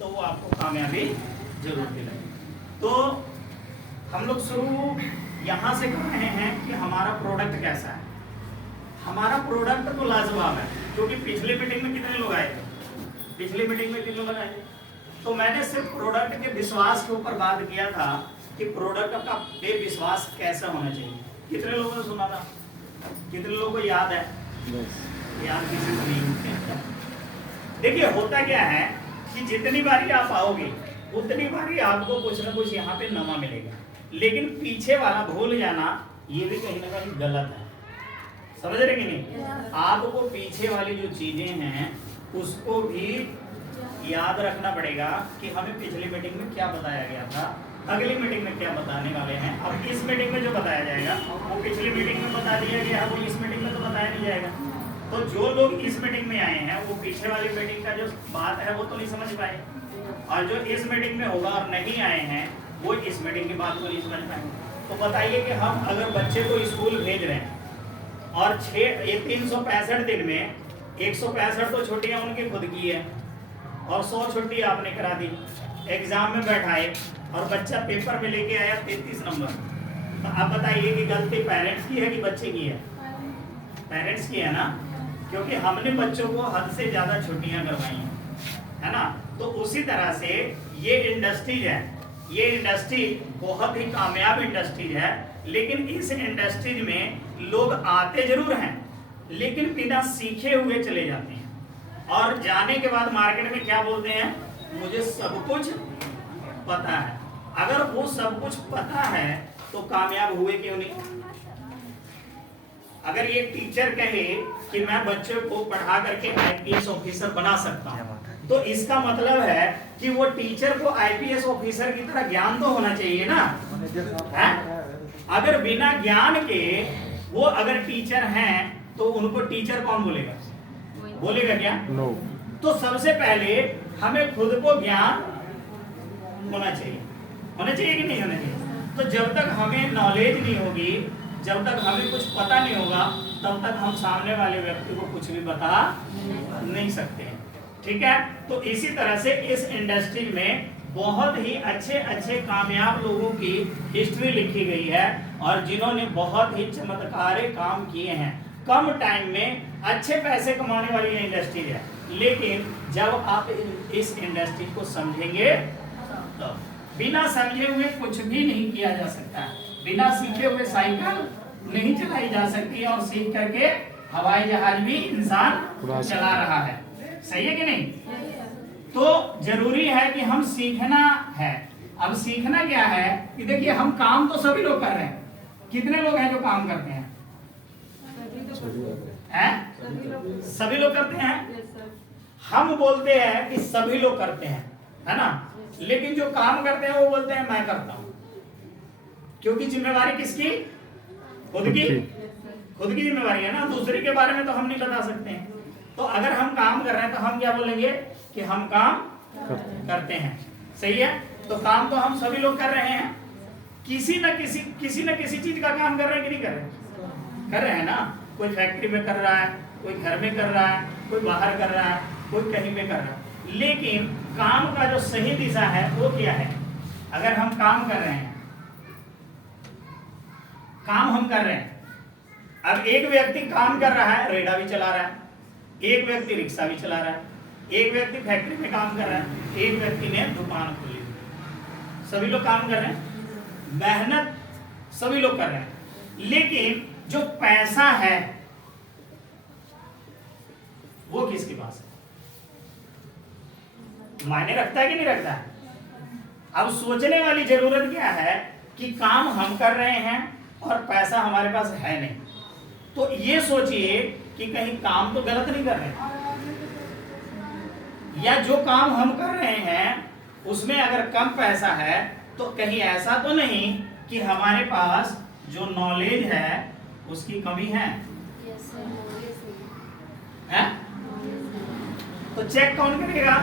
तो वो आपको कामयाबी जरूर दिलाएगी। तो हम लोग शुरू यहाँ से कर रहे हैं कि हमारा प्रोडक्ट कैसा है। हमारा प्रोडक्ट तो लाजवाब है, क्योंकि पिछली मीटिंग में कितने लोग आए थे? पिछली मीटिंग में कितने लोग आए थे? तो मैंने सिर्फ प्रोडक्ट के विश्वास के ऊपर बात किया था कि प्रोडक्ट का पे विश्वास कैसा होना चाहिए। कितने लोगों ने सुना था? कितने लोगों को याद है? याद किसी को नहीं। देखिए होता क्या है कि जितनी बारी आप आओगे उतनी बारी आपको कुछ ना कुछ यहाँ पे नवा मिलेगा, लेकिन पीछे वाला भूल जाना ये भी कहीं ना कहीं गलत है। समझ रहे कि नहीं? आपको पीछे वाली जो चीजें हैं उसको भी याद रखना पड़ेगा कि हमें पिछली मीटिंग में क्या बताया गया था, अगली मीटिंग में क्या बताने वाले हैं। अब इस मीटिंग में जो बताया जाएगा वो पिछली मीटिंग में बता दिया गया, वो इस मीटिंग में तो बताया नहीं जाएगा। तो जो लोग इस मीटिंग में आए हैं वो पीछे वाली मीटिंग का जो बात है वो तो नहीं समझ पाए, और जो इस मीटिंग में होगा और नहीं आए हैं वो इस मीटिंग की बात को नहीं समझ पाए। तो बताइए कि हम अगर बच्चे को स्कूल भेज रहे हैं और 365 दिन में 165 तो छुट्टियां उनकी खुद की है और 100 छुट्टी आपने करा दी, एग्जाम में बैठाए और बच्चा पेपर में लेके आया 33 नंबर। तो आप बताइए कि गलती पेरेंट्स की है कि बच्चे की है? पेरेंट्स की है ना, क्योंकि हमने बच्चों को हद से ज्यादा छुट्टियां करवाई हैं, है ना। तो उसी तरह से ये इंडस्ट्रीज है, ये इंडस्ट्री बहुत ही कामयाब इंडस्ट्रीज है, लेकिन इस इंडस्ट्रीज में लोग आते जरूर हैं लेकिन बिना सीखे हुए चले जाते हैं, और जाने के बाद मार्केट में क्या बोलते हैं, मुझे सब कुछ पता है। अगर वो सब कुछ पता है तो कामयाब हुए क्यों नहीं? अगर ये टीचर कहे कि मैं बच्चों को पढ़ा करके आईपीएस ऑफिसर बना सकता हूं, तो इसका मतलब है कि वो टीचर को आईपीएस ऑफिसर की तरह ज्ञान तो होना चाहिए ना, है? अगर बिना ज्ञान के वो अगर टीचर हैं तो उनको टीचर कौन बोलेगा? बोलेगा क्या? नो। तो सबसे पहले हमें खुद को ज्ञान होना चाहिए, होना चाहिए कि नहीं होना चाहिए? तो जब तक हमें नॉलेज नहीं होगी, जब तक हमें कुछ पता नहीं होगा, तब तक हम सामने वाले व्यक्ति को कुछ भी बता नहीं सकते हैं। ठीक है? तो इसी तरह से इस इंडस्ट्री में बहुत ही अच्छे अच्छे कामयाब लोगों की हिस्ट्री लिखी गई है, और जिन्होंने बहुत ही चमत्कारी काम किए हैं। कम टाइम में अच्छे पैसे कमाने वाली ये इंडस्ट्री है, लेकिन जब आप इस इंडस्ट्री को समझेंगे तो बिना समझे हुए कुछ भी नहीं किया जा सकता है। बिना सीखे हुए साइकिल नहीं चलाई जा सकती, और सीख करके हवाई जहाज भी इंसान चला रहा है। सही है कि नहीं? तो जरूरी है कि हम सीखना है। अब सीखना क्या है कि देखिए हम काम तो सभी लोग कर रहे हैं। कितने लोग हैं जो काम करते हैं? सभी लोग करते हैं। हम बोलते हैं कि सभी लोग करते हैं, है ना, लेकिन जो काम करते हैं वो बोलते हैं मैं करता हूं, क्योंकि जिम्मेवारी किसकी? खुद की। खुद की जिम्मेवारी है ना, दूसरे के बारे में तो हम नहीं बता सकते हैं। तो अगर हम काम कर रहे हैं तो हम क्या बोलेंगे कि हम काम करते हैं। सही है? तो काम तो हम सभी लोग कर रहे हैं, किसी न किसी चीज का काम कर रहे हैं कि नहीं कर रहे? कर रहे हैं ना। कोई फैक्ट्री में कर रहा है, कोई घर में कर रहा है, कोई बाहर कर रहा है, कोई कहीं पे कर रहा है। लेकिन काम का जो सही दिशा है वो क्या है? अगर हम काम कर रहे हैं, काम हम कर रहे हैं, अब एक व्यक्ति काम कर रहा है, रेडा भी चला रहा है, एक व्यक्ति रिक्शा भी चला रहा है, एक व्यक्ति फैक्ट्री में काम कर रहा है, एक व्यक्ति ने दुकान खोली। सभी लोग काम कर रहे हैं, मेहनत सभी लोग कर रहे हैं, लेकिन जो पैसा है वो किसके पास है? मायने रखता है कि नहीं रखता है? अब सोचने वाली जरूरत क्या है कि काम हम कर रहे हैं और पैसा हमारे पास है नहीं, तो ये सोचिए कि कहीं काम तो गलत नहीं कर रहे हैं, या जो काम हम कर रहे हैं उसमें अगर कम पैसा है तो कहीं ऐसा तो नहीं कि हमारे पास जो नॉलेज है उसकी कमी है? तो चेक कौन करेगा?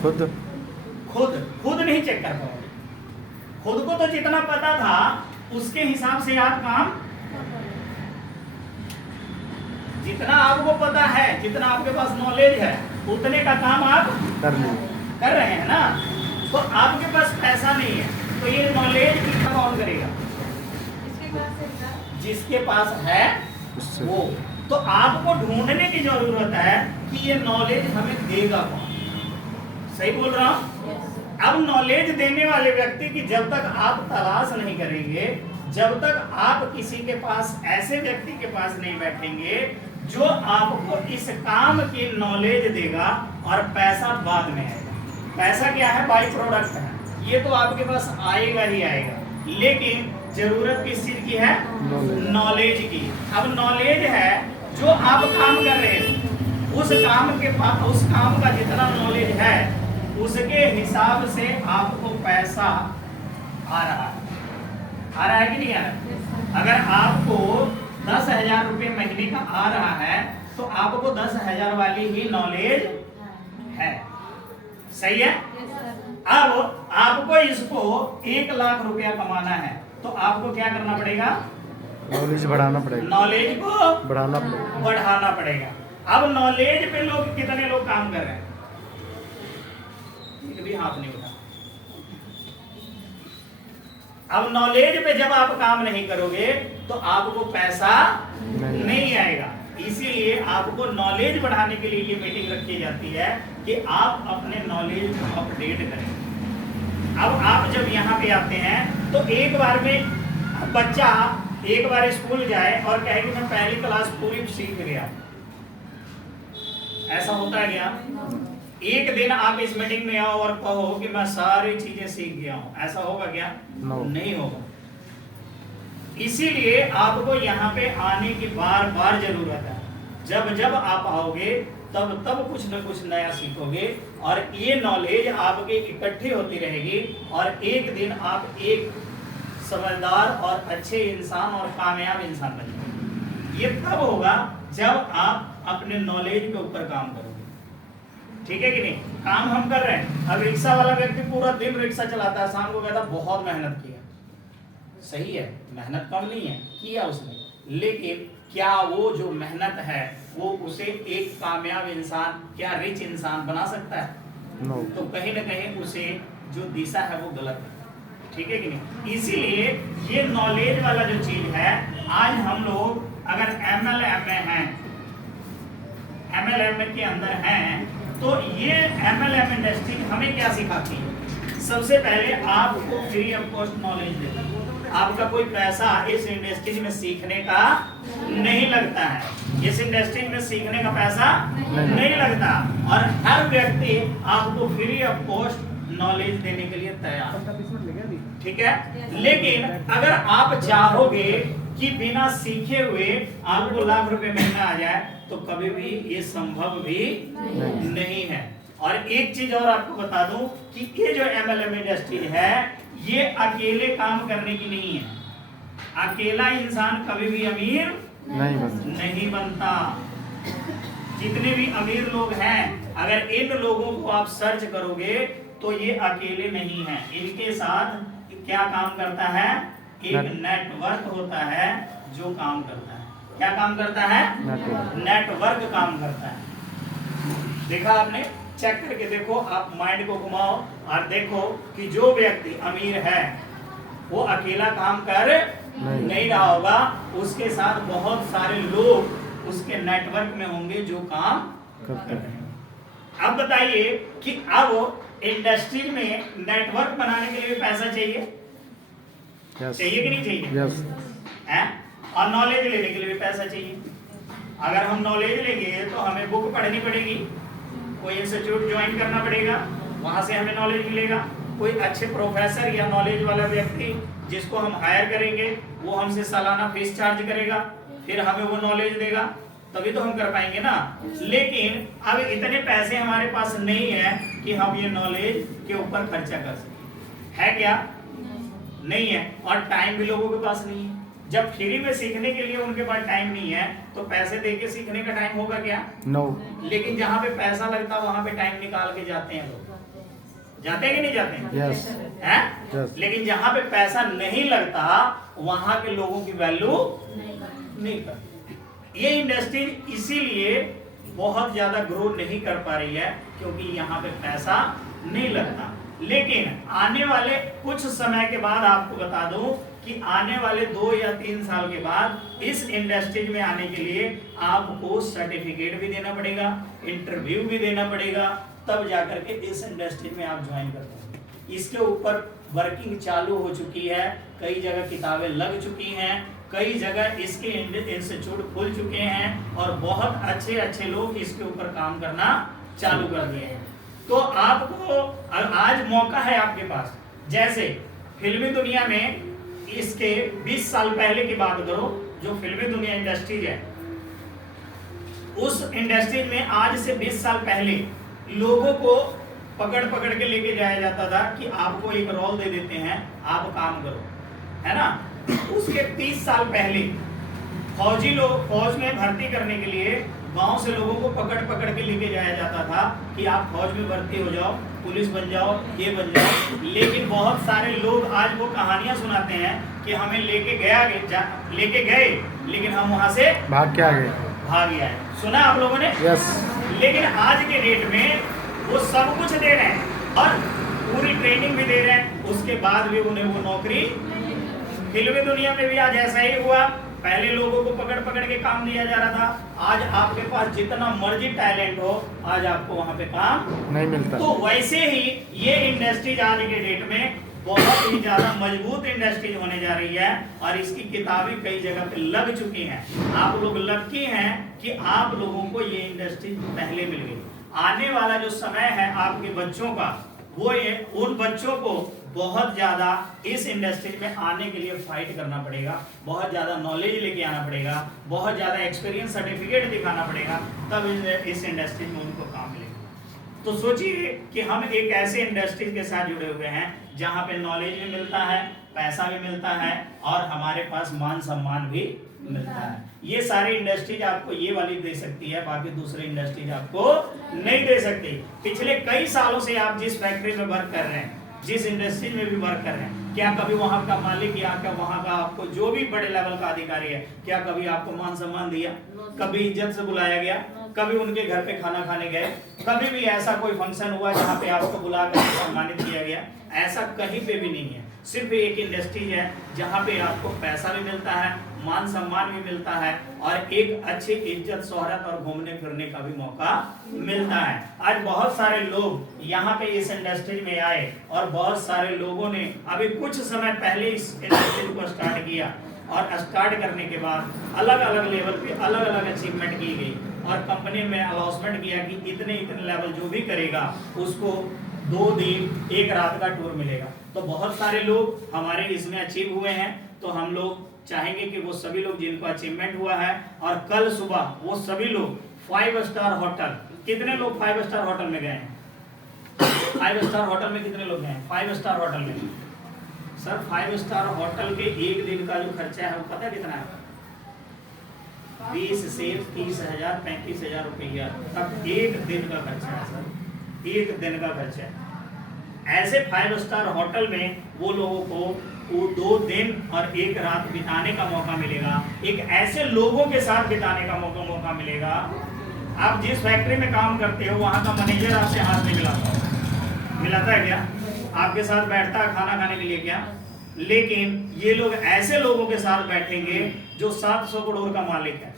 खुद नहीं चेक कर पाओगे। खुद को तो जितना पता था उसके हिसाब से आप काम, जितना आपको पता है, जितना आपके पास नॉलेज है, उतने का काम आप कर रहे हैं ना। तो आपके पास पैसा नहीं है तो ये नॉलेज कितना कौन करेगा? जिसके पास है वो। तो आपको ढूंढने की जरूरत है कि ये नॉलेज हमें देगा कौन। सही बोल रहा हूं? अब नॉलेज देने वाले व्यक्ति की जब तक आप तलाश नहीं करेंगे, जब तक आप किसी के पास, ऐसे व्यक्ति के पास नहीं बैठेंगे जो आपको इस काम की नॉलेज देगा, और पैसा बाद में आएगा। पैसा क्या है? बाई प्रोडक्ट है, ये तो आपके पास आएगा ही आएगा, लेकिन जरूरत किस चीज की है? नॉलेज की। अब नॉलेज है जो आप काम कर रहे हो, उस काम का जितना नॉलेज है उसके हिसाब से आपको पैसा आ रहा है कि नहीं आ रहा? अगर आपको 10,000 रुपये महीने का आ रहा है तो आपको 10,000 वाली ही नॉलेज है। सही है? अब आपको इसको 1 लाख रुपया कमाना है तो आपको क्या करना पड़ेगा? नॉलेज बढ़ाना पड़ेगा। नॉलेज को बढ़ाना पड़ेगा। अब नॉलेज पे लोग कितने लोग काम कर रहे हैं? एक भी हाथ नहीं उठा। अब नॉलेज पे जब आप काम नहीं करोगे तो आपको पैसा नहीं आएगा। इसीलिए आपको नॉलेज बढ़ाने के लिए ये मीटिंग रखी जाती है कि आप अपने नॉलेज को अपडेट करें। अब आप जब यहाँ पे आते हैं तो एक बार में बच्चा एक बार स्कूल जाए और कहे कि मैं पहली क्लास पूरी सीख गया, ऐसा होता है क्या? एक दिन आप इस मीटिंग में आओ और कहो कि मैं सारी चीजें सीख गया हूं, ऐसा होगा क्या? नहीं होगा। इसीलिए आपको यहाँ पे आने की बार बार जरूरत है। जब जब आप आओगे तब तब कुछ न कुछ नया सीखोगे और ये नॉलेज आपके इकट्ठी होती रहेगी और एक दिन आप एक समझदार और अच्छे इंसान और कामयाब इंसान बन जाएंगे। ये तब होगा जब आप अपने नॉलेज के ऊपर काम करोगे। ठीक है कि नहीं? काम हम कर रहे हैं। अब रिक्शा वाला व्यक्ति पूरा दिन रिक्शा चलाता है, शाम को कहता बहुत मेहनत किया। सही है, मेहनत कम नहीं है, किया उसने, लेकिन क्या वो जो मेहनत है वो उसे एक कामयाब इंसान, क्या रिच इंसान बना सकता है? तो कहीं ना कहीं उसे जो दिशा है वो गलत है। ठीक है कि नहीं? इसीलिए ये नॉलेज वाला जो चीज है, आज हम लोग अगर MLM में हैं, MLM के अंदर हैं, तो ये MLM इंडस्ट्री हमें क्या सिखाती है? सबसे पहले आपको फ्री ऑफ कॉस्ट नॉलेज देती है। आपका कोई पैसा इस इंडस्ट्री में सीखने का नहीं लगता है। इस इंडस्ट्री में सीखने का पैसा नहीं लगता और हर व्यक्ति आपको फ्री ऑफ कॉस्ट नॉलेज देने के लिए तैयार। ठीक है, लेकिन अगर आप चाहोगे कि बिना सीखे हुए आपको लाख रुपए महीना आ जाए तो कभी भी ये संभव भी नहीं है। और एक चीज और आपको बता दूं कि ये जो MLM इंडस्ट्री है ये अकेले काम करने की नहीं है। अकेला इंसान कभी भी अमीर नहीं बनता। जितने भी अमीर लोग हैं, अगर इन लोगों को आप सर्च करोगे तो ये अकेले नहीं है। इनके साथ क्या काम करता है? एक नेटवर्क होता है जो काम करता है। क्या काम करता है? नेटवर्क काम करता है। देखा आपने? चेक करके देखो, आप माइंड को घुमाओ और देखो कि जो व्यक्ति अमीर है वो अकेला काम कर नहीं रहा होगा, उसके साथ बहुत सारे लोग उसके नेटवर्क में होंगे जो काम करते हैं। अब बताइए कि अब इंडस्ट्री में नेटवर्क बनाने के लिए पैसा चाहिए? चाहिए कि नहीं चाहिए? और नॉलेज लेने के लिए भी पैसा चाहिए। अगर हम नॉलेज लेंगे तो हमें बुक पढ़नी पड़ेगी, कोई इंस्टीट्यूट ज्वाइन करना पड़ेगा, वहां से हमें नॉलेज मिलेगा। कोई अच्छे प्रोफेसर या नॉलेज वाला व्यक्ति जिसको हम हायर करेंगे वो हमसे सालाना फीस चार्ज करेगा, फिर हमें वो नॉलेज देगा, तभी तो हम कर पाएंगे ना। लेकिन अब इतने पैसे हमारे पास नहीं है कि हम ये नॉलेज के ऊपर खर्चा कर सकें। है क्या? नहीं है। और टाइम भी लोगों के पास नहीं है। जब फ्री में सीखने के लिए उनके पास टाइम नहीं है तो पैसे देके सीखने का टाइम होगा क्या? लेकिन जहाँ पे पैसा लगता है वहां पे टाइम निकाल के जाते हैं लोग। जाते हैं कि नहीं जाते हैं? हैं? लेकिन जहाँ पे पैसा नहीं लगता वहां के लोगों की वैल्यू नहीं करती। ये इंडस्ट्री इसीलिए बहुत ज्यादा ग्रो नहीं कर पा रही है क्योंकि यहाँ पे पैसा नहीं लगता। लेकिन आने वाले कुछ समय के बाद आपको बता दूं कि आने वाले 2 या 3 साल के बाद इस इंडस्ट्री में आने के लिए आपको सर्टिफिकेट भी देना पड़ेगा, इंटरव्यू भी देना पड़ेगा, तब जाकर के इस इंडस्ट्री में आप ज्वाइन करते हैं। इसके ऊपर वर्किंग चालू हो चुकी है, कई जगह किताबें लग चुकी हैं, कई जगह इसके इंस्टीट्यूट खुल चुके हैं और बहुत अच्छे अच्छे लोग इसके ऊपर काम करना चालू कर दिए हैं। तो आपको आज मौका है आपके पास। जैसे फिल्मी दुनिया में इसके 20 साल पहले की बात करो, जो फिल्मी दुनिया इंडस्ट्रीज है, उस इंडस्ट्री में आज से 20 साल पहले लोगों को पकड़ पकड़ के लेके जाया जाता था कि आपको एक रोल दे देते हैं, आप काम करो, है ना। उसके 30 साल पहले फौजी लोग फौज में भर्ती करने के लिए गांव से लोगों को पकड़ पकड़ के लेके जाया जाता था कि आप फौज में भर्ती हो जाओ, पुलिस बन जाओ, ये बन जाओ। लेकिन बहुत सारे लोग आज वो कहानियां सुनाते हैं कि हमें लेके गए लेकिन हम वहां से भाग गया है। सुना आप लोगों ने? यस। लेकिन आज के डेट में वो सब कुछ दे रहे हैं और पूरी ट्रेनिंग भी दे रहे हैं, उसके बाद भी उन्हें वो नौकरी। फिल्मी दुनिया में भी आज ऐसा ही हुआ। पहले लोगों को पकड़ पकड़ के काम दिया जा रहा था, आज आपके पास जितना मर्जी टैलेंट हो, आज आपको वहां पे काम नहीं मिलता। तो वैसे ही ये इंडस्ट्रीज आज के डेट में बहुत ही ज्यादा मजबूत इंडस्ट्रीज होने जा रही है और इसकी किताबें कई जगह पे लग चुकी हैं। आप लोग लकी हैं कि आप लोगों को ये इंडस्ट्री पहले मिल गई। आने वाला जो समय है आपके बच्चों का, वो ये उन बच्चों को बहुत ज्यादा इस इंडस्ट्री में आने के लिए फाइट करना पड़ेगा, बहुत ज्यादा नॉलेज लेके आना पड़ेगा, बहुत ज्यादा एक्सपीरियंस सर्टिफिकेट दिखाना पड़ेगा, तब इस इंडस्ट्री में उनको काम मिलेगा। तो सोचिए कि हम एक ऐसे इंडस्ट्री के साथ जुड़े हुए हैं जहां पे नॉलेज भी मिलता है, पैसा भी मिलता है और हमारे पास मान सम्मान भी मिलता है। ये सारी इंडस्ट्रीज आपको ये वाली दे सकती है, बाकी दूसरी इंडस्ट्रीज आपको नहीं दे सकती। पिछले कई सालों से आप जिस फैक्ट्री में वर्क कर रहे हैं, जिस इंडस्ट्री में भी वर्क कर रहे हैं, क्या कभी वहां का मालिक या क्या वहां का आपको जो भी बड़े लेवल का अधिकारी है, क्या कभी आपको मान सम्मान दिया? कभी इज्जत से बुलाया गया? कभी उनके घर पे खाना खाने गए? कभी भी ऐसा कोई फंक्शन हुआ जहाँ पे आपको बुलाकर सम्मानित किया गया? ऐसा कहीं पे भी नहीं है। सिर्फ एक इंडस्ट्री है जहाँ पे आपको पैसा भी मिलता है, मान सम्मान भी मिलता है और एक अच्छी इज्जत शोहरत और घूमने फिरने का भी मौका मिलता है। आज बहुत सारे लोग यहाँ पे इस इंडस्ट्री में आए और बहुत सारे लोगों ने अभी कुछ समय पहले इस इंडस्ट्री को स्टार्ट किया और स्टार्ट करने के बाद अलग अलग लेवल पे अलग अलग अचीवमेंट की गई और कंपनी में अनाउंसमेंट किया कि इतने इतने लेवल जो भी करेगा उसको 2 दिन 1 रात का टूर मिलेगा। तो बहुत सारे लोग हमारे इसमें अचीव हुए हैं, तो हम लोग चाहेंगे कि वो सभी लोग जिनको अचीवमेंट हुआ है और कल सुबह वो सभी लोग 5 स्टार होटल, कितने लोग 5 स्टार होटल में गए हैं? 5 स्टार होटल में कितने लोग गए हैं? 5 स्टार होटल में सर 5 स्टार होटल के एक दिन का जो खर्चा है वो पता है कितना है? 20 से 30,000 35,000 रुपया तक एक दिन का खर्चा है सर, एक दिन का खर्चा है। ऐसे 5 स्टार होटल में वो लोगों को 2 दिन और 1 रात बिताने का मौका मिलेगा, एक ऐसे लोगों के साथ बिताने का मौका मिलेगा। आप जिस फैक्ट्री में काम करते हो वहां का मैनेजर आपसे हाथ नहीं मिलाता है क्या? आपके साथ बैठता है खाना खाने के लिए क्या? लेकिन ये लोग ऐसे लोगों के साथ बैठेंगे जो 700 करोड़ का मालिक है,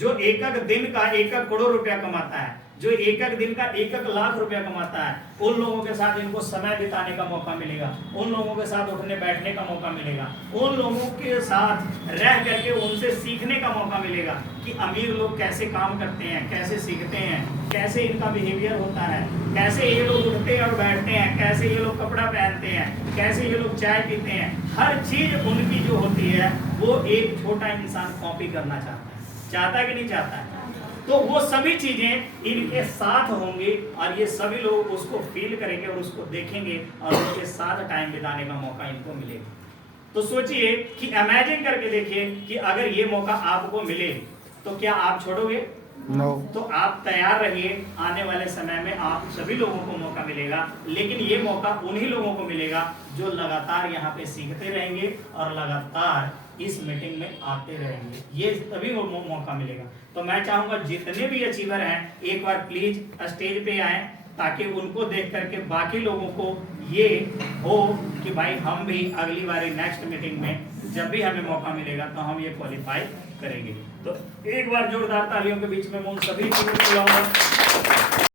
जो एक दिन का 1 करोड़ रुपया कमाता है, जो एक दिन का 1 लाख रुपया कमाता है। उन लोगों के साथ इनको समय बिताने का मौका मिलेगा, उन लोगों के साथ उठने बैठने का मौका मिलेगा, उन लोगों के साथ रह करके उनसे सीखने का मौका मिलेगा कि अमीर लोग कैसे काम करते हैं, कैसे सीखते हैं, कैसे इनका बिहेवियर होता है, कैसे ये लोग उठते और बैठते हैं, कैसे ये लोग कपड़ा पहनते हैं, कैसे ये लोग चाय पीते हैं। हर चीज उनकी जो होती है वो एक छोटा इंसान कॉपी करना चाहता है कि नहीं चाहता है? तो वो सभी चीजें इनके साथ होंगी और ये सभी लोग उसको फील करेंगे और उसको देखेंगे और उनके साथ टाइम बिताने का मौका इनको मिलेगा। तो सोचिए कि इमेजिन करके देखिए कि अगर ये मौका आपको मिले तो क्या आप छोड़ोगे? नो। तो आप तैयार रहिए, आने वाले समय में आप सभी लोगों को मौका मिलेगा, लेकिन ये मौका उन्हीं लोगों को मिलेगा जो लगातार यहाँ पे सीखते रहेंगे और लगातार इस मीटिंग में आते रहेंगे, ये तभी वो मौका मिलेगा। तो मैं चाहूंगा जितने भी अचीवर हैं एक बार प्लीज स्टेज पे आए ताकि उनको देख करके बाकी लोगों को ये हो कि भाई हम भी अगली बारी नेक्स्ट मीटिंग में जब भी हमें मौका मिलेगा तो हम ये क्वालिफाई करेंगे। तो एक बार जोरदार तालियों के बीच में मैं उन सभी टीमों को बुलाऊंगा।